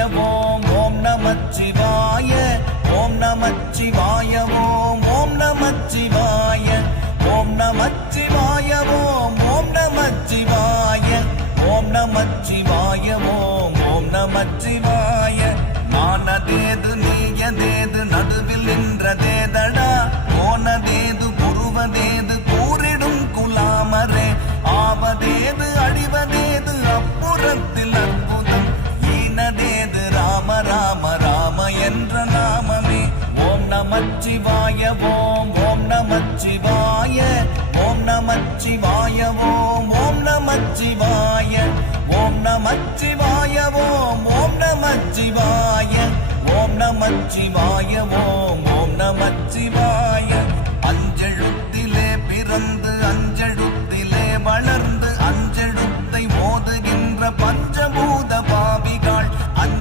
ஓம் ஓம் நமச்சிவாய ஓம் நமச்சிவாய ஓம் ஓம் நமச்சிவாய ஓம் நமச்சிவாய ஓம் ஓம் நமச்சிவாய ஓம் நமச்சிவாய ஓம் ஓம் நமச்சிவாய நானதேது நீயதேது நடுவில் நின்றதேதடா போனதேது புருவதேது கூறிடும் குலாமரே ஆவதேது அடிவதேது அப்புறத்தில் அற்புதம் ஈனதேது ராம ராம ராம என்ற நாமமே ஓம் நமச்சிவாய ஓம் ஓம் நமச்சிவாய ஓம் நமச்சிவாய ஓம் ஓம் நமச்சிவாய ஓம் நமச்சிவாய ஓம் ஓம் நமச்சிவாய ஓம் நமச்சிவாய ஓம் ஓம் நமச்சிவாய